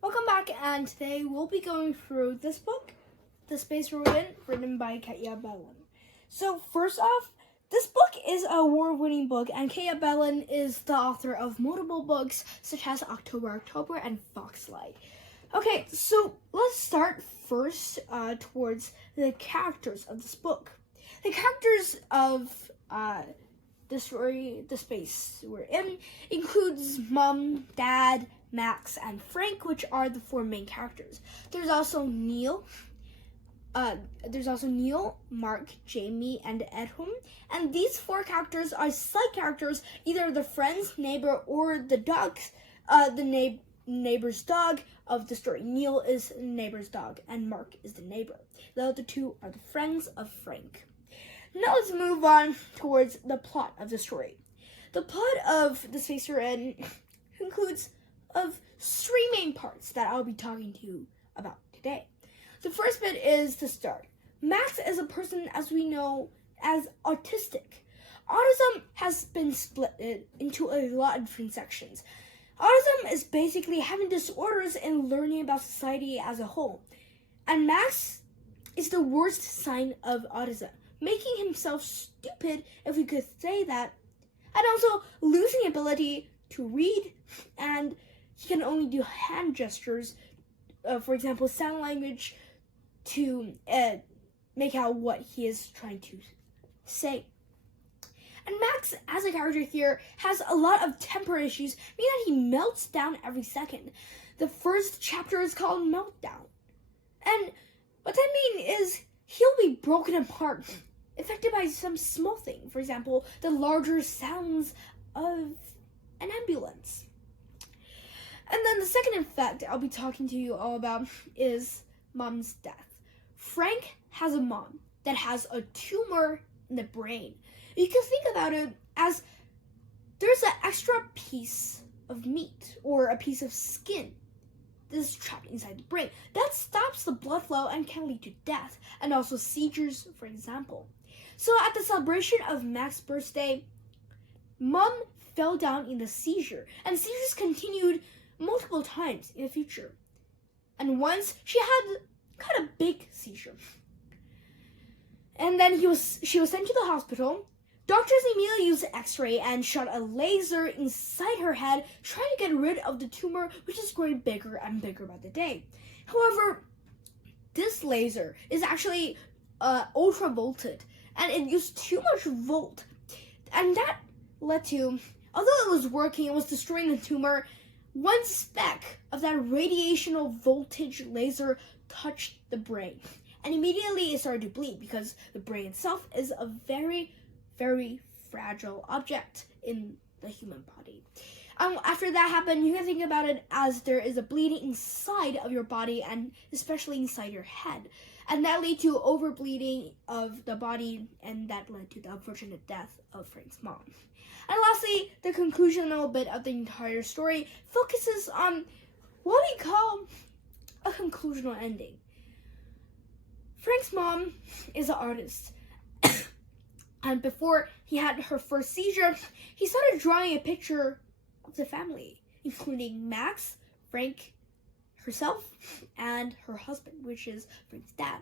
Welcome back, and today we'll be going through this book, The Space We're In, written by Katia Bellin. So first off, this book is an award-winning book, and Katia Bellin is the author of multiple books such as October and Foxlight. Okay, so let's start first towards the characters of this book. The characters of the story, The Space We're In, includes Mom, Dad, Max, and Frank, which are the four main characters. There's also Neil, Mark, Jamie, and Edhum. And these four characters are side characters, either the friends, neighbor, or the dogs, neighbor's dog of the story. Neil is the neighbor's dog, and Mark is the neighbor. The other two are the friends of Frank. Now let's move on towards the plot of the story. The plot of The Space We're In includes of three main parts that I'll be talking to you about today. The first bit is the start. Max is a person, as we know, as autistic. Autism has been split into a lot of different sections. Autism is basically having disorders and learning about society as a whole. And Max is the worst sign of autism, making himself stupid, if we could say that, and also losing ability to read, and he can only do hand gestures, for example, sign language, to make out what he is trying to say. And Max, as a character here, has a lot of temper issues, meaning that he melts down every second. The first chapter is called Meltdown. And what that means is he'll be broken apart, affected by some small thing. For example, the larger sounds of an ambulance. And then the second effect I'll be talking to you all about is Mom's death. Frank has a mom that has a tumor in the brain. You can think about it as there's an extra piece of meat or a piece of skin that is trapped inside the brain. That stops the blood flow and can lead to death, and also seizures, for example. So at the celebration of Max's birthday, Mom fell down in the seizure, and seizures continued multiple times in the future. And once she had kind of big seizure. And then she was sent to the hospital. Doctors immediately used an x-ray and shot a laser inside her head, trying to get rid of the tumor, which is growing bigger and bigger by the day. However, this laser is actually ultra volted, and it used too much volt. And that led to, although it was working, it was destroying the tumor, one speck of that radiational voltage laser touched the brain. And immediately it started to bleed because the brain itself is a very, very fragile object in the human body. After that happened, you can think about it as there is a bleeding inside of your body, and especially inside your head. And that led to overbleeding of the body, and that led to the unfortunate death of Frank's mom. And lastly, the conclusional bit of the entire story focuses on what we call a conclusional ending. Frank's mom is an artist. And before he had her first seizure, he started drawing a picture of the family, including Max, Frank, herself, and her husband, which is Frank's dad.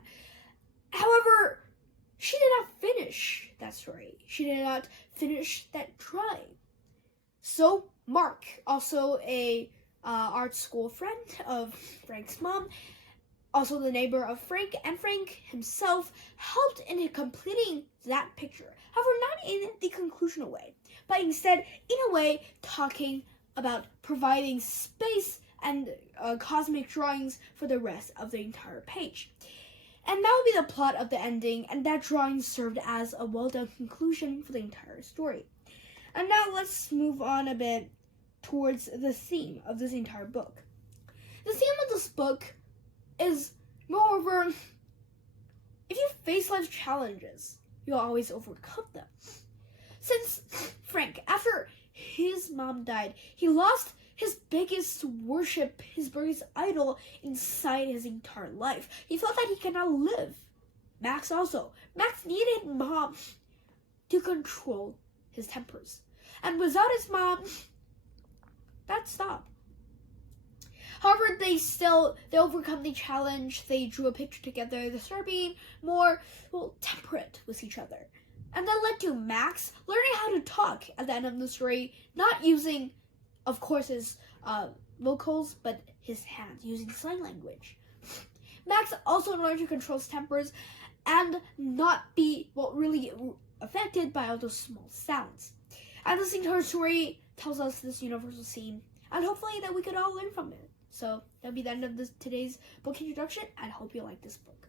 However, she did not finish that story. She did not finish that drawing. So Mark, also a art school friend of Frank's mom, also the neighbor of Frank, and Frank himself, helped in completing that picture. However, not in the conclusional way, but instead in a way talking about providing space and cosmic drawings for the rest of the entire page. And that would be the plot of the ending, and that drawing served as a well-done conclusion for the entire story. And now let's move on a bit towards the theme of this entire book. The theme of this book is, moreover, if you face life challenges, you'll always overcome them. Since Frank, after his mom died, he lost his biggest worship, his biggest idol inside his entire life. He felt that he cannot live. Max also. Max needed Mom to control his tempers. And without his mom, that stopped. However, they overcome the challenge. They drew a picture together. They started being more, temperate with each other. And that led to Max learning how to talk at the end of the story, not using, of course, his vocals, but his hands, using sign language. Max also learned to control his tempers and not be, really affected by all those small sounds. And listening to her story tells us this universal scene, and hopefully that we could all learn from it. So that'll be the end of today's book introduction, and I hope you like this book.